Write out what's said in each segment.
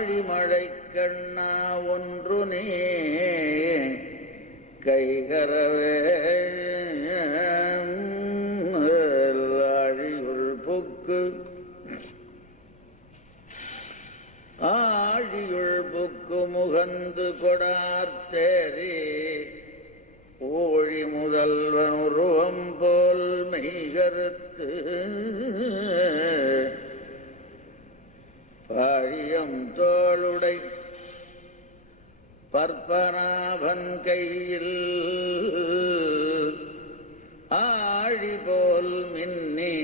ஆழிமழை கண்ணா ஒன்று நீ கைகரவே ஆழியுள் book ஆழியுள் book முகந்து கொடார்த்தேரி ஊழி முதல்வன் உருவம் போல் மெய்கருத்து பாழியம் தோளுடை பற்பனாபன் கையில் ஆழி போல் மின்னி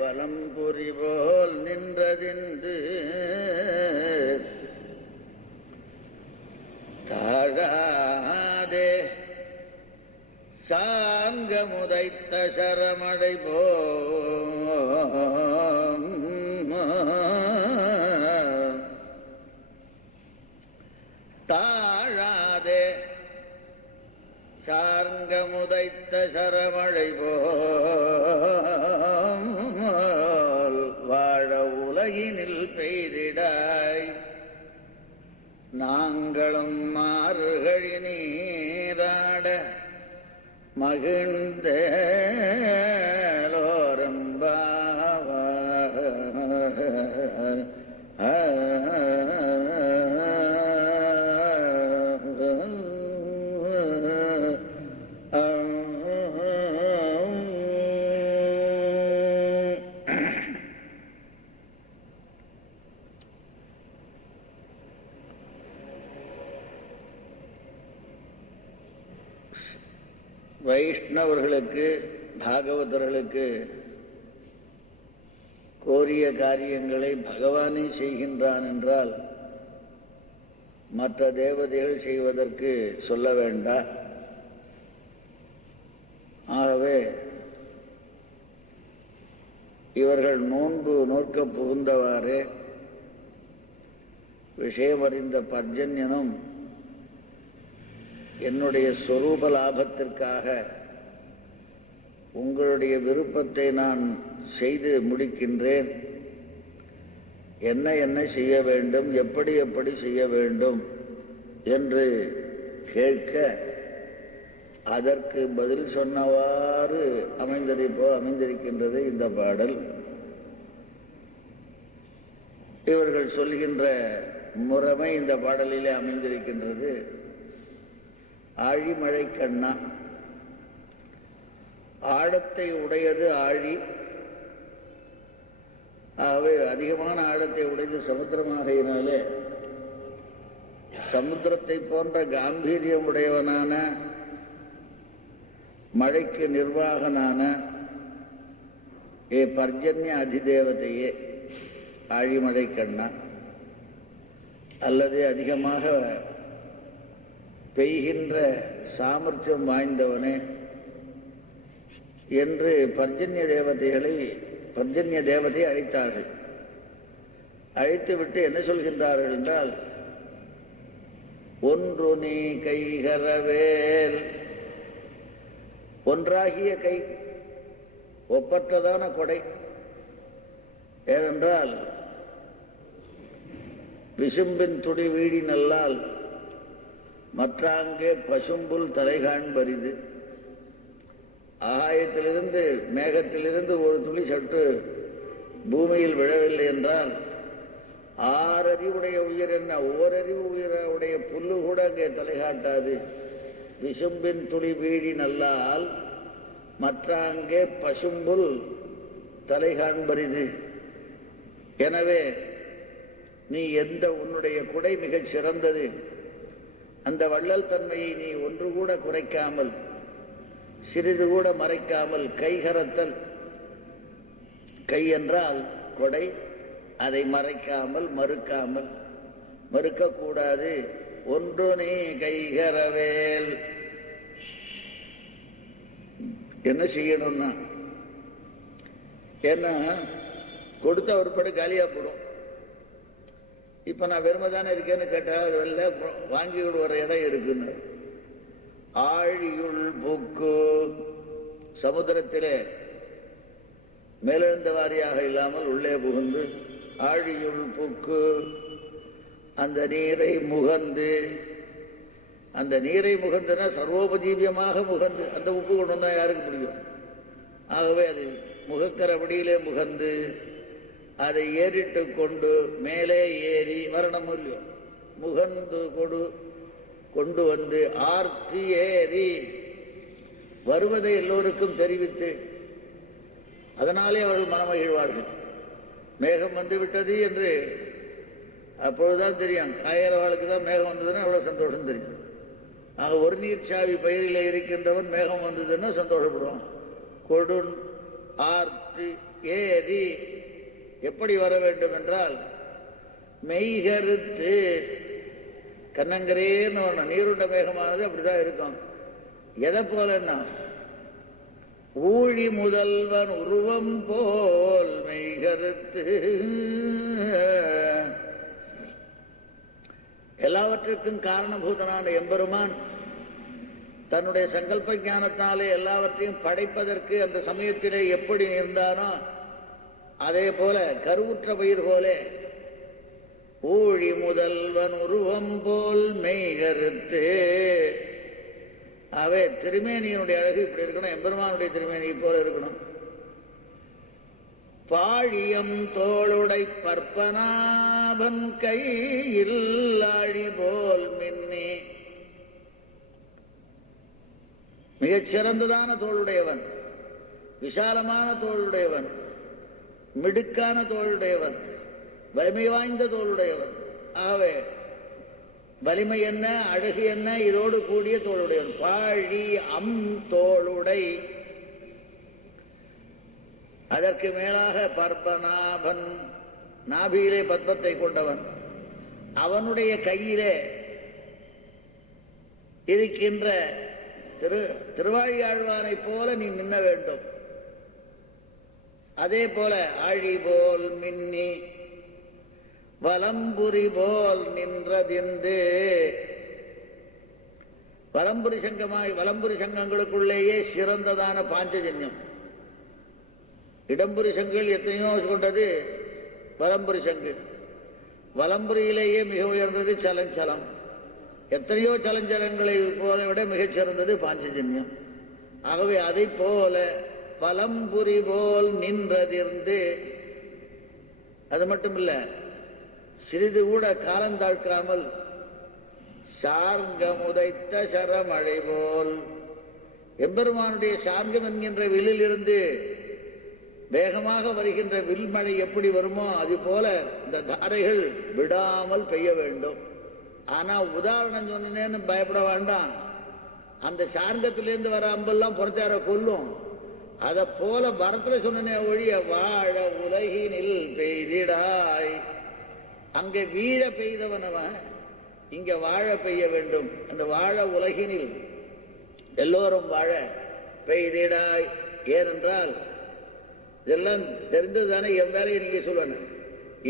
வலம்புரி போல் நின்றதின்று தாழாதே சாங்க முதைத்த சரமடை தாழாதே சார்ங்க முதைத்த சரமழை போல் வாழ உலகினில் பெய்திடாய் நாங்களும் மாறுகழி நீராட மகிழ்ந்தோரம்பாவாய் வைஷ்ணவர்களுக்கு பாகவதர்களுக்கு கோரிய காரியங்களை பகவானே செய்கின்றான் என்றால் மற்ற தேவதைகள் செய்வதற்கு சொல்ல வேண்டாம். ஆகவே இவர்கள் நோன்பு நோக்க புகுந்தவாறு விஷயமறிந்த பர்ஜன்யனும் என்னுடைய சொரூப லாபத்திற்காக உங்களுடைய விருப்பத்தை நான் செய்து முடிக்கின்றேன், என்ன என்ன செய்ய வேண்டும், எப்படி எப்படி செய்ய வேண்டும் என்று கேட்க அதற்கு பதில் சொன்னவாறு அமைந்திருக்கின்றது இந்த பாடல். இவர்கள் சொல்கின்ற முறைமை இந்த பாடலிலே அமைந்திருக்கின்றது. ஆழிமழை கண்ணா, ஆழத்தை உடையது ஆழி. ஆகவே அதிகமான ஆழத்தை உடையது சமுத்திரமாகையினாலே சமுத்திரத்தை போன்ற காம்பீரியம் உடையவனான மழைக்கு நிர்வாகனான பர்ஜன்ய அதிதேவதையே ஆழிமழை கண்ணா, அல்லது அதிகமாக பெய்கின்ற சாமர்த்தியம் வாய்ந்தவனே என்று பர்ஜன்ய தேவதை அழைத்தார்கள். அழைத்துவிட்டு என்ன சொல்கின்றார்கள் என்றால், ஒன்று நீ கைகரவேல், ஒன்றாகிய கை, ஒப்பற்றதான கொடை. ஏனென்றால் விசும்பின் துடி வீடி நல்லால் மற்றாங்கே பசும்புல் தலைகாண்பரிது. ஆகாயத்திலிருந்து மேகத்திலிருந்து ஒரு துளி சற்று பூமியில் விழவில்லை என்றால் ஆறறிவுடைய உயிர் என்ன, ஓரறிவு உயிரோடைய புல்லு கூட அங்கே தலைகாட்டாது. விசும்பின் துளி வீடி நல்லால் மற்றாங்கே பசும்புல் தலைகாண்பரிது. எனவே நீ உன்னுடைய குடை மிகச் சிறந்தது. அந்த வள்ளல் தன்மையை நீ ஒன்று கூட குறைக்காமல், சிறிது கூட மறைக்காமல், கைகரத்தல், கை என்றால் கொடை, அதை மறைக்காமல் மறுக்கக்கூடாது. ஒன்று நீ கைகரவேல். என்ன செய்யணும்னா, ஏன்னா கொடுத்த ஒருபடி காலியா போடும். இப்ப நான் வெறுமைதானே இருக்கேன்னு கேட்டா வெளில வாங்கி விடுற இடம் இருக்குன்னு. ஆழியுள் புக்கு, சமுத்திரத்திலே மேலெழுந்த வாரியாக இல்லாமல் உள்ளே புகுந்து ஆழியுள் புக்கு அந்த நீரை முகந்து, அந்த நீரை முகந்துனா சர்வோபஜீவியமாக முகந்து, அந்த உப்பு கொண்டு வந்தால் யாருக்கு பிடிக்கும்? ஆகவே அது முகக்கரபடியிலே முகந்து அதை ஏறிட்டு கொண்டு மேலே ஏறி வரணும் இல்லையோ, முகந்து கொண்டு வந்து ஆர்த்தி ஏறி வருவதை எல்லோருக்கும் தெரிவித்து, அதனாலே அவர்கள் மனமகிழ்வார்கள். மேகம் வந்து விட்டது என்று அப்பொழுதுதான் தெரியும். காயறவாளுக்கு தான் மேகம் வந்ததுன்னா அவ்வளவு சந்தோஷம் தெரியும். ஆக ஒரு நீர் சாவி பயிரில் இருக்கின்றவன் மேகம் வந்ததுன்னா சந்தோஷப்படுவான். கொடு ஆர்த்தி ஏறி எப்படி வர வேண்டும் என்றால் மெய்கருத்து கண்ணங்கரேன்னு வரணும். நீருண்ட மேகமானது அப்படிதான் இருக்கும். எதை போலன்னா ஊழி முதல்வன் உருவம் போல் மெய்கருத்து. எல்லாவற்றுக்கும் காரணபூதனான எம்பெருமான் தன்னுடைய சங்கல்ப ஞானத்தாலே எல்லாவற்றையும் படைப்பதற்கு அந்த சமயத்திலே எப்படி இருந்தானோ அதே போல கருவுற்ற பயிர் போல ஊழி முதல்வன் உருவம் போல் மெய்கருத்து. அவை திருமேனியினுடைய அழகு இப்படி இருக்கணும், எம்பெருமானுடைய திருமேனி போல இருக்கணும். பாழியம் தோளுடை பற்பனாபன் கையில் ஆழி போல் மின்னி. மிகச் சிறந்ததான தோளுடையவன், விசாலமான தோளுடையவன், மிடுக்கான தோளுடையவன், வலிமை வாய்ந்த தோளுடையவன். ஆகவே வலிமை என்ன, அழகு என்ன, இதோடு கூடிய தோளுடையவன். பாழி அம் தோளுடை, அதற்கு மேலாக பற்பநாபன், நாபியிலே பத்மத்தை கொண்டவன், அவனுடைய கையிலே இருக்கின்ற திருவாழியாழ்வானை போல நீ மின்ன வேண்டும். அதே போல ஆழி போல் மின்னி வலம்புரி போல் நின்றதிந்து. வலம்புரி சங்கமாய், வலம்புரி சங்கங்களுக்குள்ளேயே சிறந்ததான பாஞ்சஜன்யம். இடம்புரி சங்குகள் எத்தனையோ கொண்டது வலம்புரி சங்கு. வலம்புரியிலேயே மிக உயர்ந்தது சலஞ்சலம். எத்தனையோ சலஞ்சலங்களை போல விட மிகச் சிறந்தது பாஞ்சஜன்யம். ஆகவே அதை போல வலம்புரி போல் நின்றதிர்ந்து. அது மட்டுமில்ல, சிறிது கூட காலந்தாழ்க்காமல் சார்கம் உதைத்த சரமழை போல், எம்பெருமானுடைய சார்கம் என்கின்ற வில்லில் இருந்து வேகமாக வருகின்ற வில்மழை எப்படி வருமோ அது போல இந்த தாரைகள் விடாமல் பெய்ய வேண்டும். ஆனா உதாரணம் சொன்னேன்னு பயப்பட வேண்டாம். அந்த சார்கத்திலிருந்து வர அம்பெல்லாம் புறத்தார கொல்லும். அதை போல வரத்துல சொன்னே ஒழிய வாழ உலகினில் பெய்திடாய். அங்க வீழ பெய்தவனவன் இங்க வாழ பெய்ய வேண்டும். அந்த வாழ உலகினில் எல்லோரும் வாழ பெய்திடாய். ஏனென்றால் இதெல்லாம் தெரிந்ததுதானே, என் வேலையை நீங்க சொல்லணும்.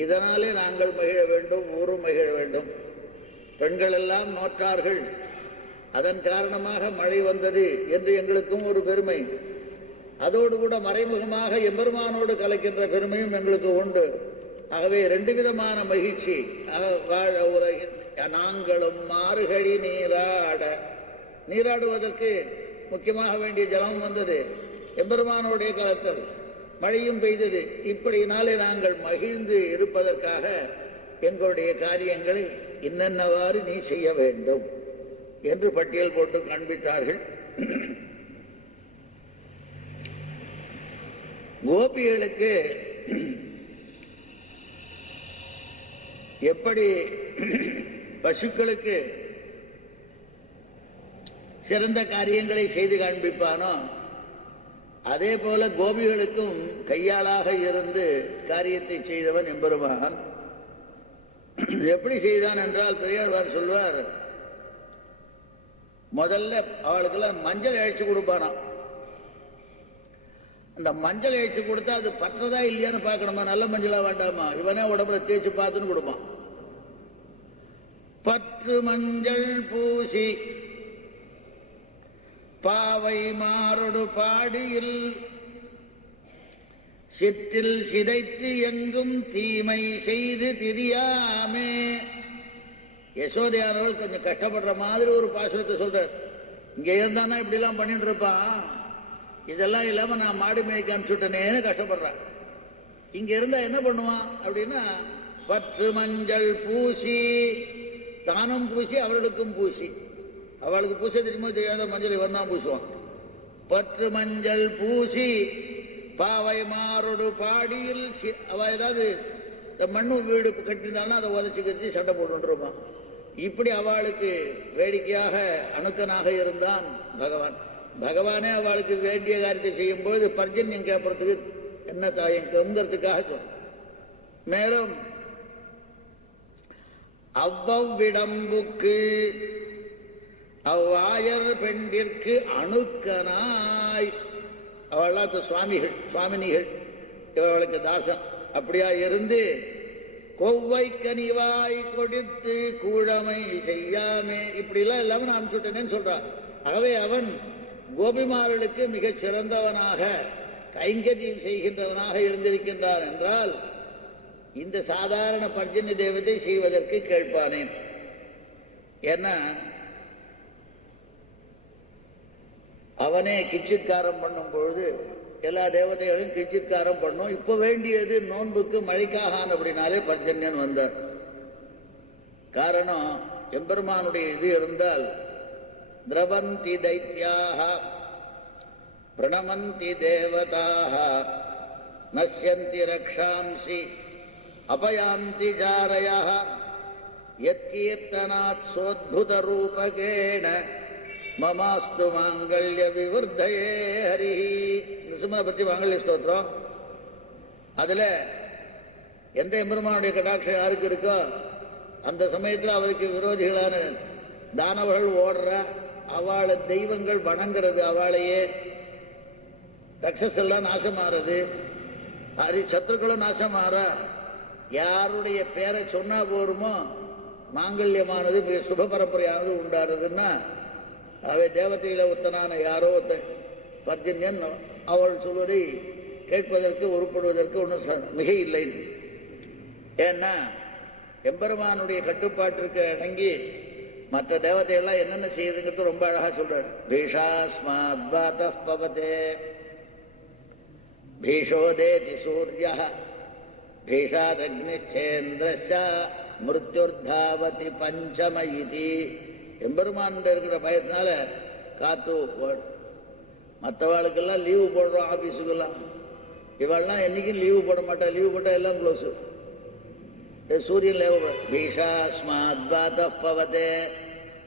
இதனாலே நாங்கள் மகிழ வேண்டும், ஊரும் மகிழ வேண்டும். பெண்கள் எல்லாம் நோற்றார்கள், அதன் காரணமாக மழை வந்தது என்று எங்களுக்கும் ஒரு பெருமை. அதோடு கூட மறைமுகமாக எம்பெருமானோடு கலக்கின்ற பெருமையும் எங்களுக்கு உண்டு. ஆகவே ரெண்டு விதமான மகிழ்ச்சி. வாழ உலகில் நாங்களும் மாறுகழி நீராட. நீராடுவதற்கு முக்கியமாக வேண்டிய ஜலம் வந்தது, எம்பெருமானோடைய காலத்தில் மழையும் பெய்தது. இப்படினாலே நாங்கள் மகிழ்ந்து இருப்பதற்காக எங்களுடைய காரியங்களை இன்னென்னவாறு நீ செய்ய வேண்டும் என்று பட்டியல் போட்டு காண்பித்தார்கள். கோபிகளுக்கு எப்படி பசுக்களுக்கு சிறந்த காரியங்களை செய்து காண்பிப்பானோ அதே போல கோபிகளுக்கும் கையாளாக இருந்து காரியத்தை செய்தவன் எம்பெருமான். எப்படி செய்தான் என்றால் பெரியாழ்வார் சொல்வார், முதல்ல அவளுக்கெல்லாம் மஞ்சள் அழைச்சு கொடுப்பானாம். அந்த மஞ்சள் அழைச்சு கொடுத்தா அது பற்றதா இல்லையான்னு பார்க்கணுமா, நல்ல மஞ்சளா வேண்டாமா, இவனே உடம்புல தேய்ச்சி பார்த்துன்னு கொடுப்பான். பற்று மஞ்சள் பூசி பாவை மாரொடு பாடியில் சிற்றில் சிதைத்து எங்கும் தீமை செய்து திரியாமே. யசோதையானவர்கள் கொஞ்சம் கஷ்டப்படுற மாதிரி ஒரு பாசுரத்தை சொல்றார். இங்க இருந்தானா இப்படி எல்லாம் பண்ணிட்டு இருப்பான், இதெல்லாம் இல்லாம நான் மாடு மேய்க்க அனுப்பிச்சுட்டேனேன்னு கஷ்டப்படுறான். இங்க இருந்தா என்ன பண்ணுவான் அப்படின்னா, பற்று மஞ்சள் பூசி, தானும் பூசி அவர்களுக்கும் பூசி. அவளுக்கு பூச தெரியுமோ தெரியாத மஞ்சள் இவன் தான் பூசுவான். பற்று மஞ்சள் பூசி பாவை மாரோடு பாடியில் அவ ஏதாவது இந்த மண்ணு வீடு கட்டியிருந்தாலும் அதை உதச்சி கட்டி சண்டை போட்டுருப்பான். இப்படி அவளுக்கு வேடிக்கையாக அணுக்கனாக இருந்தான் பகவான். பகவானே அவளுக்கு வேண்டிய காரியத்தை செய்யும் பொழுது பர்ஜன்யம் கேட்பறதுக்கு என்ன தாயம் கங்கிறதுக்காக சொன்ன. மேலும் அவ்வவிடம்புக்கு அவ்வாயர் பெண்டிற்கு அணுக்கனாய், அவள் சுவாமிகள் சுவாமினிகள், இவர்களுக்கு தாசன் அப்படியா இருந்து கொவ்வை கனிவாய் கொடுத்து கூழமை செய்யாமே, இப்படி எல்லாம் இல்லாம நான் அனுப்பிச்சுட்டேன்னு சொல்றான். ஆகவே அவன் கோபிமார்களுக்கு மிகச் சிறந்தவனாக கைங்கரியம் செய்கின்றவனாக இருந்திருக்கின்றான் என்றால் இந்த சாதாரண பர்ஜன்ய தேவத்தை செய்வதற்கு கேட்பானேன். ஏன்னா அவனே கிச்சித்காரம் பண்ணும் பொழுது எல்லா தேவதைகளையும் கிச்சித்காரம் பண்ணும். இப்ப வேண்டியது நோன்புக்கு மழைக்காகான் அப்படின்னாலே பர்ஜன்யன் வந்தார். காரணம் எம்பெருமானுடைய இது இருந்தால் திரவந்தி தைத்யாக பிரணமந்தி தேவதாக நஷ்யந்தி ரக்ஷாம்சி அபயாந்தி ஜாரயः யத்கீர்த்தனாத் சோத்புத ரூபகேண மமாஸ்து மாங்கல்ய விவர்தயே ஹரி. நிருசிம்மனை பத்தி மாங்கல்ய ஸ்தோத்திரம். அதுல எந்த எம்பெருமானுடைய கடாட்சம் யாருக்கு இருக்கோ அந்த சமயத்தில் அவருக்கு விரோதிகளான தானவர்கள் ஓடுற, அவளை தெய்வங்கள் வணங்குறது, அவளையே ரக்ஷஸெல்லாம் நாசமாறது, ஹரி சத்ருக்களும் நாசமாற, யாருடைய பேரை சொன்னா போருமோ மாங்கல்யமானது மிக சுப பரம்பரையானது உண்டாடுதுன்னா அவை தேவதையில ஒத்தனான யாரோ பர்ஜன்யன் அவள் சொல்வதை கேட்பதற்கு உருப்படுவதற்கு ஒன்றும் மிக இல்லை. ஏன்னா எம்பெருமானுடைய கட்டுப்பாட்டிற்கு அடங்கி மற்ற தேவதையெல்லாம் என்னென்ன செய்யுதுங்கிறது ரொம்ப அழகா சொல்றாரு. பீஷாஸ்மாத்வாதः பவதே பீஷோதேதி சூர்யः பீஷாதக்னிச்சேந்திரஸ்ச மிருத்யுர்தாவதி பஞ்சம இதி. எம்பெருமான் இருக்கிற பயத்தினால காத்து மற்றவாளுக்கெல்லாம் லீவு போடுறோம் ஆபீஸுக்கெல்லாம். இவெல்லாம் என்னைக்கும் லீவு போட மாட்டா, லீவு போட்டா எல்லாம் க்ளோஸ். சூரியன் லேவ பீஷாஸ்மாத்வாதः பவதே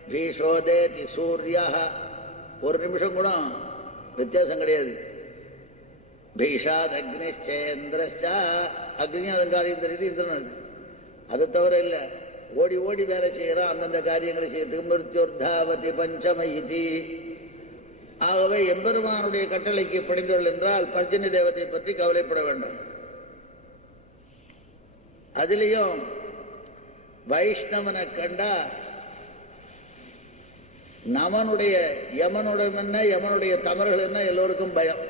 பீஷோதேதி சூர்யः, ஒரு நிமிஷம் கூட வித்தியாசம் கிடையாது. பீஷாதக்னிச்சேந்திரஸ்ச, அக்னியும் அதன் காரியம் தெரியுது, இந்திரன் அதை தவிர இல்லை. ஓடி ஓடி வேலை செய்யறான் அந்தந்த காரியங்களை செய்யறதுக்கு. மிருத்யுர்தாவதி பஞ்சம இதி. ஆகவே எம்பெருமானுடைய கட்டளைக்கு படிந்தவர்கள் என்றால் பர்ஜன்ய தேவத்தை பற்றி கவலைப்பட வேண்டும். அதிலையும் வைஷ்ணவனை கண்டா நமனுடைய யமனுடன் என்ன யமனுடைய தமர்கள் என்ன எல்லோருக்கும் பயம்.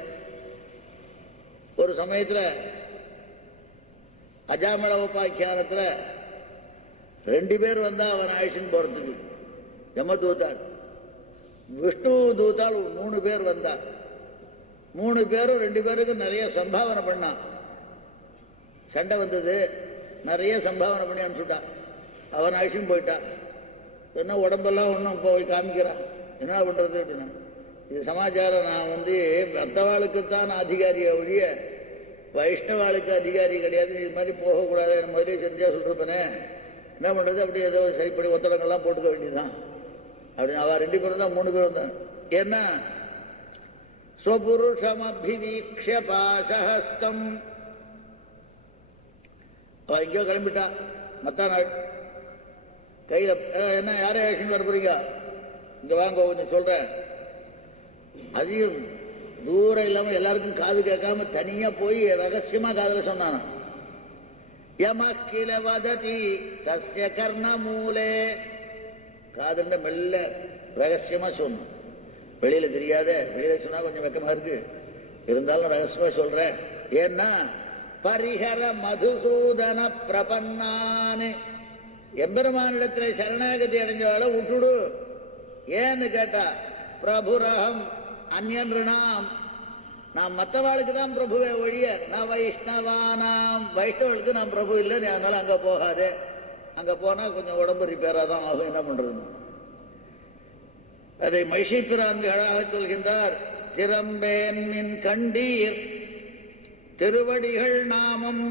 ஒரு சமயத்துல அஜாமள உபாக்கியானத்துல 2 பேர் வந்தா அவன் ஆயுஷன் போறதுக்கு, யமதூதாள். விஷ்ணு தூதாள் 3 பேர் வந்தார். 3 பேரும் 2 பேருக்கு நிறைய சம்பாவனை பண்ணான். சண்டை வந்தது, நிறைய சம்பாவனை பண்ணி அனுப்பிச்சுட்டான். அவன் ஆயுஷன் போயிட்டான். என்ன உடம்பெல்லாம் ஒன்றும் போய் காமிக்கிறான். என்ன பண்றது அப்படின்னா, இது சமாச்சாரம். நான் மற்றவாளுக்குத்தான் அதிகாரியை ஒழிய வைஷ்ணவாளுக்கு அதிகாரி கிடையாது. இது மாதிரி போகக்கூடாது, முதலே தெரிஞ்சா சொல்றப்பனே. என்ன பண்றது, அப்படி ஏதோ சரிப்படி ஒத்தடங்கள்லாம் போட்டுக்க வேண்டியதுதான் அப்படின்னு. அவ 2 பேரும் தான் 3 பேரும் தான். ஏன்னா ஸ்வபுருஷமபிவீக்ஷ பாசஹஸ்தம், அவ எங்கேயோ கிளம்பிட்டான். மத்த நாள் கையில என்ன யாரை அழைச்சிட்டு வர போறீங்க, இங்க வாங்க கொஞ்சம் சொல்றேன். அதையும் தூரம் இல்லாம எல்லாருக்கும் காது கேட்காம தனியா போய் ரகசியமா காதல சொன்னான். யமக்கில வததி தஸ்ய கர்ண மூலே, காதுண்ட மெல்ல ரகசியமா சொன்னான். வெளியில தெரியாத, வெளியில சொன்னா கொஞ்சம் வெக்கமா இருக்கு, இருந்தாலும் ரகசியமா சொல்றேன். ஏன்னா பரிஹர மதுசூதன பிரபன்னான்னு எம்பெருமானிடத்துல சரணாகதி அடைஞ்சவாள விட்டுடு. ஏன்னு கேட்டா பிரபுரகம் அந்நியன்றாம், நான் மற்றவாளுக்கு தான் பிரபுவே ஒழிய நான் வைஷ்ணவானாம், வைஷ்ணவர்களுக்கு நான் பிரபு இல்லை, அதனால அங்க போகாதே. அங்க போனா கொஞ்சம் உடம்பு ரிப்பேரா தான் ஆகும், என்ன பண்றது? அதை மைஷிபிராந்தி அழகாக சொல்கின்றார். திறம்பேன் கண்டீர் திருவடிகள் நாமம்,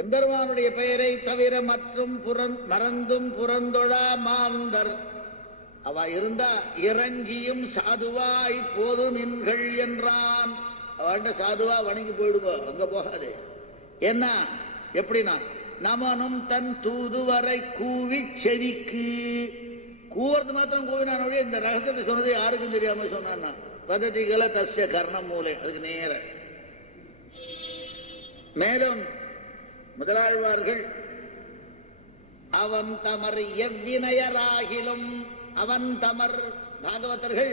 எம்பெருமானுடைய பெயரை தவிர மற்றும் மறந்தும் புறந்தொழா மாந்தர் அவ இருந்தா இறங்கியும் சாதுவாய் போதுமின்கள் என்றான். அவன்கிட்ட சாதுவா வணங்கி போயிடுவோம், அங்க போகாது. என்ன எப்படின்னா நமனும் தன் தூதுவரை கூவி செவிக்கு, கூவுறது மாத்திரம் கூவினான, இந்த ரகசியத்தை சொன்னது யாருக்கும் தெரியாம சொன்னான்னா பததிகளை தஸ்ய கர்ணம் மூலை, அதுக்கு நேர. மேலும் முதலாழ்வார்கள் அவன் தமர் எவ்வினையராகிலும், அவன் தமர் பாகவதர்கள்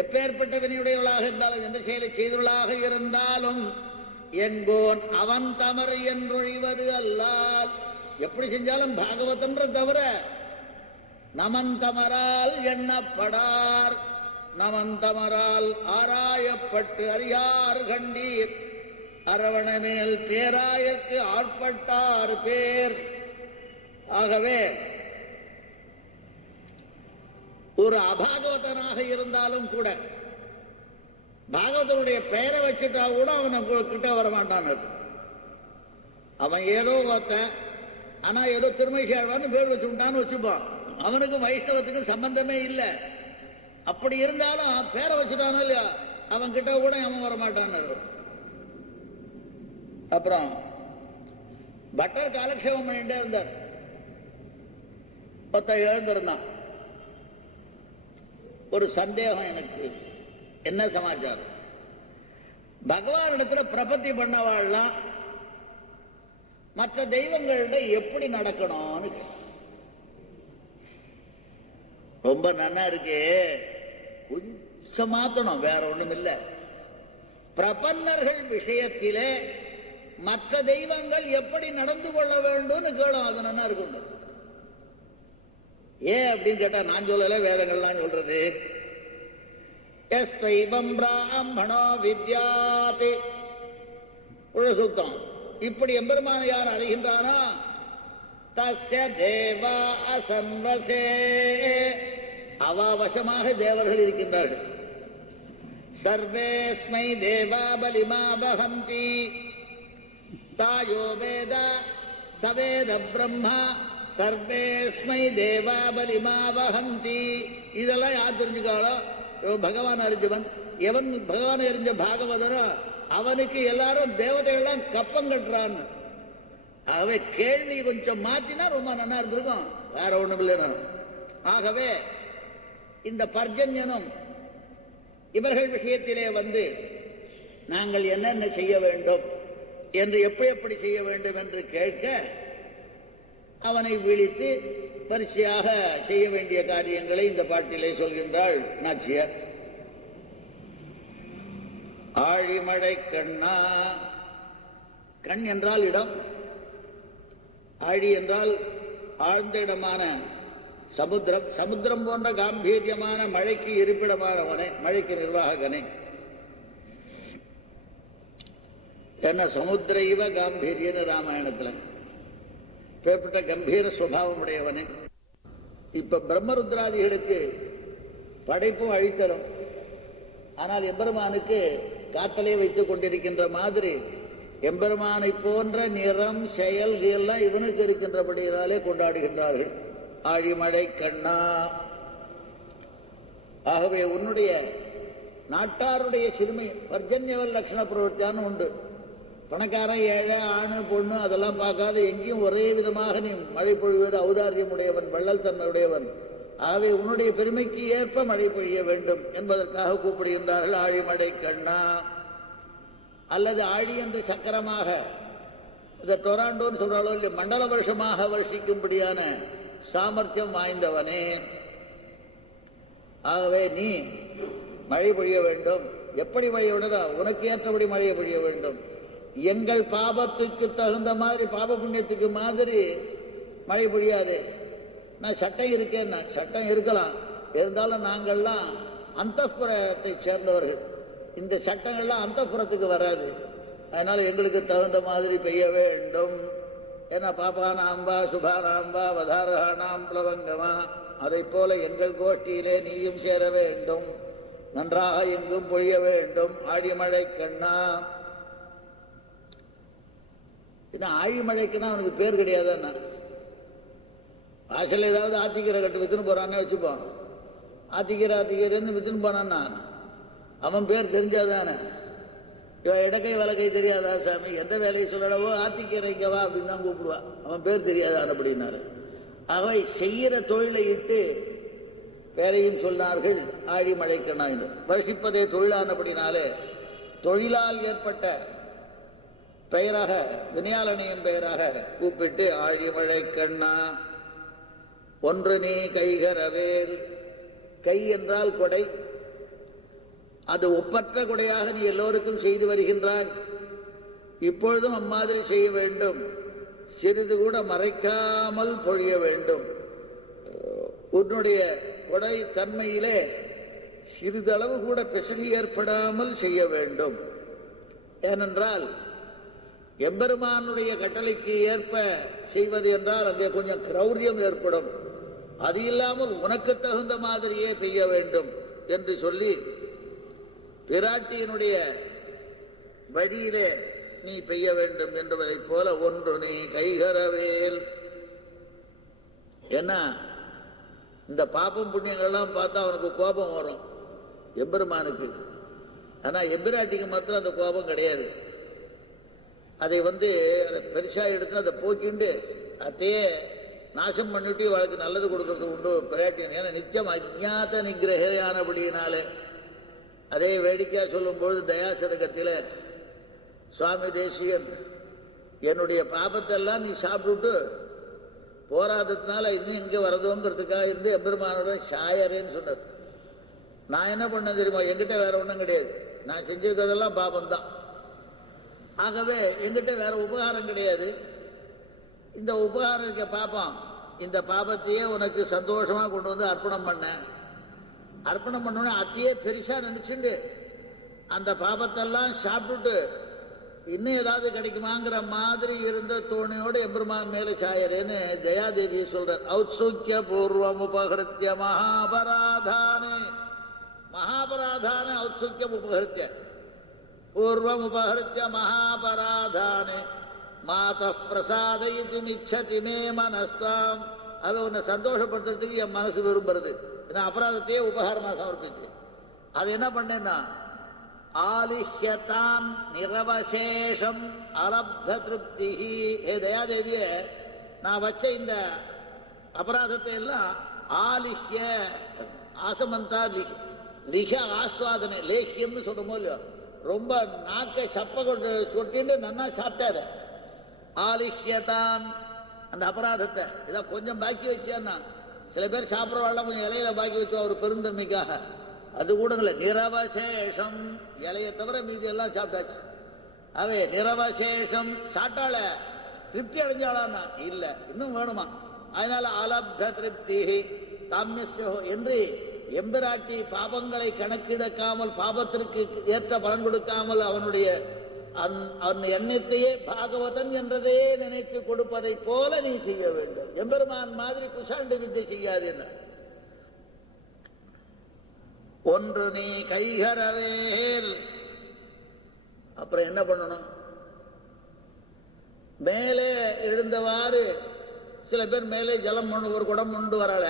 எப்பேற்பட்ட வினையுடையவளாக இருந்தாலும் எந்த செயலை செய்துள்ளாக இருந்தாலும் எங்கோன் அவன் தமர் என்றொழிவது அல்லால், எப்படி செஞ்சாலும் பாகவதன்ற தவிர நமன் தமரால் எண்ணப்படார். நமன் தமரால் ஆராயப்பட்டு அறியார் கண்டீர் அரவண மேல் பேராயத்து ஆட்பட்டார் பேர். ஆகவே ஒரு அபாகவதனாக இருந்தாலும் கூட பாகவதனுடைய பெயரை வச்சுட்டா கூட அவன் கிட்ட வரமாட்டான். அவன் ஏதோ ஒருத்த, ஆனா ஏதோ திருமைஷாழ்வான்னு பேர் வச்சுட்டான்னு வச்சுப்பான், அவனுக்கு வைஷ்ணவத்துக்கு சம்பந்தமே இல்லை. அப்படி இருந்தாலும் பேரை வச்சுட்டானோ இல்லையா, அவன் கிட்ட கூட அவன் வரமாட்டான். அப்புறம் பட்டர் காலக்ஷேபம் பண்ணிட்டே இருந்தார். எழுந்திருந்தான். ஒரு சந்தேகம் எனக்கு, என்ன சமாச்சாரம்? பகவான் இடத்துல பிரபத்தி பண்ணவாள்லாம் மற்ற தெய்வங்கள்ட எப்படி நடக்கணும்னு ரொம்ப நன்னா இருக்கே, கொஞ்சம் மாத்தணும், வேற ஒண்ணும் இல்லை. பிரபன்னர்கள் விஷயத்திலே மற்ற தெய்வங்கள் எப்படி நடந்து கொள்ள வேண்டும்னு கேளும், அது நன்னா இருக்கும். ஏன் அப்படின்னு கேட்டா நான் சொல்லல, வேதங்கள்லாம் சொல்றது. பிராமணோ வித்யாதி சுத்தம். இப்படி எம்பெருமான யார் அறிகின்றானா தஸ்ய தேவா அசன்வசே, அவவசமாக தேவர்கள் இருக்கின்றார்கள். சர்வேஸ்மை தேவா பலிமா பஹந்தி தாயோ வேத சவேத பிரம்மா சர்வேஸ்மை தேவா பலிமா வஹந்தி. இதெல்லாம் யார் தெரிஞ்சுக்காளோ பகவான் அறிஞ்சவன். எவன் பகவான் அறிஞ்ச பாகவதனோ அவனுக்கு எல்லாரும் தேவதைகள்லாம் கப்பம் கட்டுறான்னு. ஆகவே கேள்வி கொஞ்சம் மாற்றினா ரொம்ப நல்லா இருந்திருக்கும், வேற ஒண்ணும் இல்லை. ஆகவே இந்த பர்ஜன்யனும் இவர்கள் விஷயத்திலே வந்து நாங்கள் என்னென்ன செய்ய வேண்டும் என்று எப்படி செய்ய வேண்டும் என்று கேட்க அவனை விழித்து பரிசையாக செய்ய வேண்டிய காரியங்களை இந்த பாட்டிலே சொல்கின்றாள் நாச்சியார். ஆழிமழை கண்ணா, கண் என்றால் இடம், ஆழி என்றால் ஆழ்ந்த இடமான சமுத்திரம், சமுத்திரம் போன்ற காம்பீரியமான மழைக்கு இருப்பிடமானவனே, மழைக்கு நிர்வாகனே. என்ன சமுத்திர இவ காம்பீரியன்னு ராமாயணத்துல பேர்பட்ட கம்பீர சுபாவம் உடையவனே. இப்ப பிரம்மருத்ராதிகளுக்கு படைப்பும் அழித்தலும், ஆனால் எம்பெருமானுக்கு காத்தலே வைத்துக் கொண்டிருக்கின்ற மாதிரி எம்பெருமானை போன்ற நிறம் செயல் எல்லாம் இவனுக்கு இருக்கின்றபடியாலே கொண்டாடுகின்றார்கள். ஆழிமழை கண்ணா, ஆகவே உன்னுடைய நாட்டாருடைய சிறுமை பர்ஜன்யவல் லட்சண பிரவர்த்தியான்னு உண்டு. பணக்காரன் ஏழை ஆணு பொண்ணு அதெல்லாம் பார்க்காத எங்கேயும் ஒரே விதமாக நீ மழை பொழிவது ஔதாரியம் உடையவன், வள்ளல் தன்மையுடையவன். ஆகவே உன்னுடைய பெருமைக்கு ஏற்ப மழை பொழிய வேண்டும் என்பதற்காக கூப்பிடுகின்றார்கள் ஆழிமழை கண்ணா. அல்லது ஆழி என்று சக்கரமாக இந்த டொராண்டோன்னு சொல்றாலோ இல்லை, மண்டல வருஷமாக வருஷிக்கும்படியான சாமர்த்தியம் வாய்ந்தவனே. ஆகவே நீ மழை பொழிய வேண்டும். எப்படி மழை விடதா? உனக்கு ஏற்றபடி மழையை பொழிய வேண்டும். எங்கள் பாபத்துக்கு தகுந்த மாதிரி, பாப புண்ணியத்துக்கு மாதிரி மழை பொழியாது. நான் சட்டம் இருக்கேன், சட்டம் இருக்கலாம், இருந்தாலும் நாங்கள்லாம் அந்தப்புறத்தை சேர்ந்தவர்கள். இந்த சட்டங்கள்லாம் அந்தப்புறத்துக்கு வராது. அதனால எங்களுக்கு தகுந்த மாதிரி பெய்ய வேண்டும். ஏன்னா பாபானாம்பா சுபானாம்பா வதாரஹானாம் பிளவங்கமா, அதை போல எங்கள் கோஷ்டியிலே நீயும் சேர வேண்டும். நன்றாக எங்கும் பொழிய வேண்டும். ஆழிமழை கண்ணா. ஆழிமழைக்குன்னா அவனுக்கு பேர் கிடையாதுன்னா, வாசல் ஏதாவது ஆத்திக்கீரை கட்டு வித்துன்னு போறான்னு வச்சுப்போம். ஆத்திக்கீரைன்னு வித்துன்னு போனான்னா அவன் பேர் தெரிஞ்சாதானே. இவன் இடக்கை வலக்கை தெரியாதா சாமி, எந்த வேலையை சொல்லவோ ஆத்திக்கீரைங்கவா அப்படின்னு தான் கூப்பிடுவான். அவன் பேர் தெரியாதான் அப்படின்னாரு. அவை செய்கிற தொழிலை இட்டு பேரையும் சொன்னார்கள் ஆழிமழைக்கண்ணா என்று. வருஷிப்பதே தொழிலானபடினாலே தொழிலால் ஏற்பட்ட பெயராக, வினையாளனையும் பெயராக கூப்பிட்டு ஆழிமழைக்கண்ணா. ஒன்று நீ கைகரவேல். கை என்றால் கொடை. அது ஒப்பற்ற கொடையாக நீ எல்லோருக்கும் செய்து வருகின்றாய். இப்பொழுதும் அம்மாதிரி செய்ய வேண்டும். சிறிது கூட மறைக்காமல் பொழிய வேண்டும். உன்னுடைய கொடை தன்மையிலே சிறிதளவு கூட பிசகு ஏற்படாமல் செய்ய வேண்டும். ஏனென்றால் எம்பெருமானுடைய கட்டளைக்கு ஏற்ப செய்வது என்றால் அங்கே கொஞ்சம் கிரௌரியம் ஏற்படும். அது இல்லாமல் உனக்கு தகுந்த மாதிரியே செய்ய வேண்டும் என்று சொல்லி பிராட்டியினுடைய வழியிலே நீ பெய்ய வேண்டும் என்பதைப் போல ஒன்று நீ கைகரவேல். ஏன்னா இந்த பாப்பம் புண்ணியங்கள்லாம் பார்த்தா அவனுக்கு கோபம் வரும் எம்பெருமானுக்கு. ஆனா எம்பிராட்டிக்கு மாத்திரம் அந்த கோபம் கிடையாது. அதை பெருசா எடுத்து அதை போக்கிண்டு அதையே நாசம் பண்ணிட்டு அவளுக்கு நல்லது கொடுக்கறது உண்டு பிராட்டி. ஏன்னா நிச்சயம் அஜ்ஞாத நிகிரகையானபடியினாலே. அதே வேடிக்கையா சொல்லும் பொழுது தயாசதகத்தில் சுவாமி தேசிகன் என்னுடைய பாபத்தெல்லாம் நீ சாப்பிட்டுட்டு போராததுனால இன்னும் இங்கே வரதோங்கிறதுக்காக இருந்து எம்பெருமானோட சாயரேன்னு சொன்னார். நான் என்ன பண்ண தெரியுமா, என்கிட்ட வேற ஒன்றும் கிடையாது, நான் செஞ்சிருக்கிறதெல்லாம் பாபம்தான். ஆகவே என்கிட்ட வேற உபகாரம் கிடையாது. இந்த உபகாரம் இருக்க பாபம், இந்த பாபத்தையே உனக்கு சந்தோஷமா கொண்டு வந்து அர்ப்பணம் பண்ண. அர்ப்பணம் பண்ணோன்னு அத்தையே பெருசா நினைச்சுண்டு அந்த பாபத்தெல்லாம் சாப்பிட்டுட்டு இன்னும் ஏதாவது கிடைக்குமாங்கிற மாதிரி இருந்த தோணியோடு எம்பெருமான் மேல சாயரேன்னு ஜெயாதேவி சொல்றார். ஔத்சுக்கிய பூர்வம் உபகிருத்திய மகாபராதானே. மகாபராதானே ஔத்சுக்கியம் உபகிருத்திய பூர்வம் உபகிருத்திய மகாபராதானே மாத பிரசாதயித்து நிச்சதி மே மனஸ்தாம். அதை உன்னை சந்தோஷப்படுத்துறதுக்கு என் மனசு விரும்புறது. அபராதத்தையே உபகாரமா சமர்ப்பிச்சு அது என்ன பண்ணேன்னா ஆலிஹ்யதான் நிரவசேஷம் அலப்த திருப்தி. ஏ தயாதேவிய நான் வச்ச இந்த அபராதத்தை எல்லாம் ஆலிஹ்ய ஆசமந்தா லிஹ ஆஸ்வாதனை லேஹ்யம்னு சொல்றோமோ இல்லையோ, ரொம்ப நாக்கை சப்ப கொண்டு சொட்டின்னு நன்னா சாப்பிட்டாரு. ஆலிஹ்யதான் அந்த அபராதத்தை இதை கொஞ்சம் பாக்கி வச்சேன்னா, சில பேர் சாப்பிட்றவாள் கொஞ்சம் இலையில பாக்கி வச்சோம் ஒரு பெருந்தன்மைக்காக, அது கூட இல்லை. நிரவசேஷம் இலையை தவிர மீதி எல்லாம் சாப்பிட்டாச்சு. அவே நிரவசேஷம் சாட்டாள திருப்தி அடைஞ்சாளான்னா இல்ல, இன்னும் வேணுமா. அதனால அலப்த திருப்தி காமியோ என்று எம்பிராட்டி பாபங்களை கணக்கெடுக்காமல், பாபத்திற்கு ஏற்ற பலன் கொடுக்காமல் அவனுடைய அவன் எண்ணத்தையே பாகவதன் என்றதே நினைத்து கொடுப்பதை போல நீ செய்ய வேண்டும். எம்பெருமான் மாதிரி குசாண்டு வித்தை செய்யாது என்ன. ஒன்று நீ கைகரவேல். அப்புறம் என்ன பண்ணணும், மேலே எழுந்தவாறு சில பேர் மேலே ஜலம் ஒரு குடம் கொண்டு வரல,